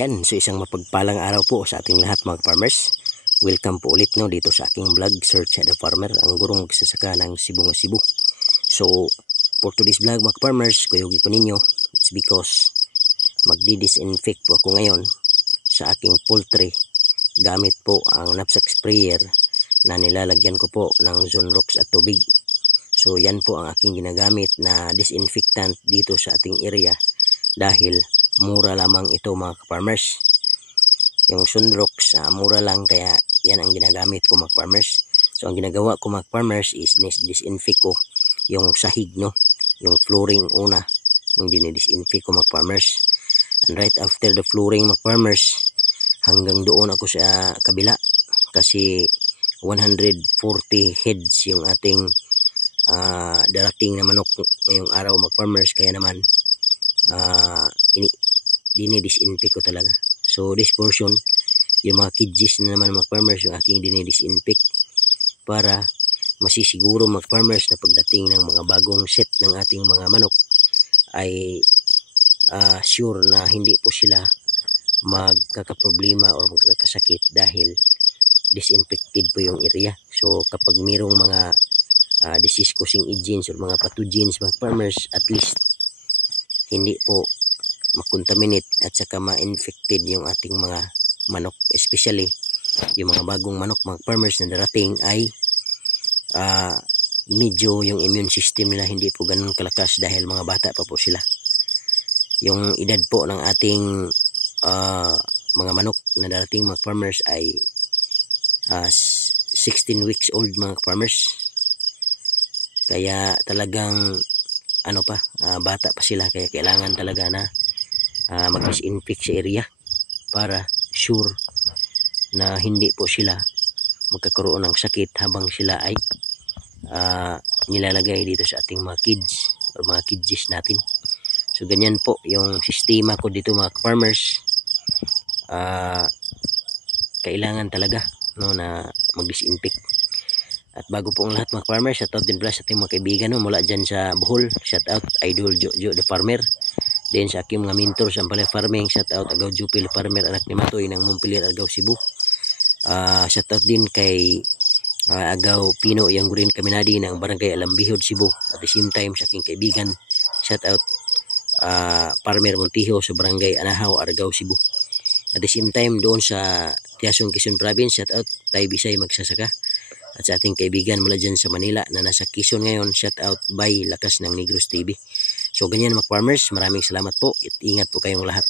Yan, so isang mapagpalang araw po sa ating lahat mga farmers. Welcome po ulit no dito sa aking vlog, Search the Farmer, ang gurong magsasaka ng Cebu nga Cebu. So for today's vlog mga farmers, kuyugi ko ninyo, it's because magdi-disinfect po ako ngayon sa aking poultry gamit po ang knapsack sprayer na nilalagyan ko po ng Zonrox at tubig. So yan po ang aking ginagamit na disinfectant dito sa ating area dahil mura lamang ito mga farmers. Yung Zonrox mura lang, kaya yan ang ginagamit ko mga farmers. So ang ginagawa ko mga farmers is disinfect ko yung sahig, no, yung flooring una, yung dinidisinfect ko mga farmers. And right after the flooring mga farmers, hanggang doon ako sa kabila kasi 140 heads yung ating darating na manok ngayong araw mga farmers, kaya naman dinidisinfect ko talaga. So this portion, yung mga cages na naman mga farmers, yung aking dinidisinfect para masisiguro mga farmers na pagdating ng mga bagong set ng ating mga manok ay sure na hindi po sila magkakaproblema o magkakasakit dahil disinfected po yung area. So kapag mayroong mga disease causing agents or mga pathogens mga farmers, at least hindi po makontaminate at saka ma-infected yung ating mga manok, especially yung mga bagong manok mga farmers na darating ay medyo yung immune system nila hindi po ganun kalakas dahil mga bata pa po sila. Yung edad po ng ating mga manok na darating mga farmers ay 16 weeks old mga farmers, kaya talagang bata pa sila, kaya kailangan talaga na mag-disinfect sa area para sure na hindi po sila magkakaroon ng sakit habang sila ay nilalagay dito sa ating mga kids o mga cages natin. So ganyan po yung sistema ko dito mga farmers. Kailangan talaga no na mag-disinfect. At bago po ang lahat mga farmers, shout out din pala sa ating mga kaibigan mula dyan sa Bohol. Shout out Idol Jojo the Farmer. Then sa aking mga mentors sa Ampalaya Farming, shout out Agaw Jupil Farmer, anak ni Matoy ng Mumpilir, Agaw Cebu. Shout out din kay Agaw Pino yang Gurin Kaminadi ng Barangay Alambihod Cebu. At the same time sa aking kaibigan, shout out Farmer Montijo sa Barangay Anahaw, Argao Cebu. At the same time doon sa Tiasong Quezon Province, shout out Tay Bisay Magsasaka. At sa ating kaibigan mula dyan sa Manila na nasa Quezon ngayon, shout out by Lakas ng Negros TV. So ganyan mga farmers, maraming salamat po at ingat po kayong lahat.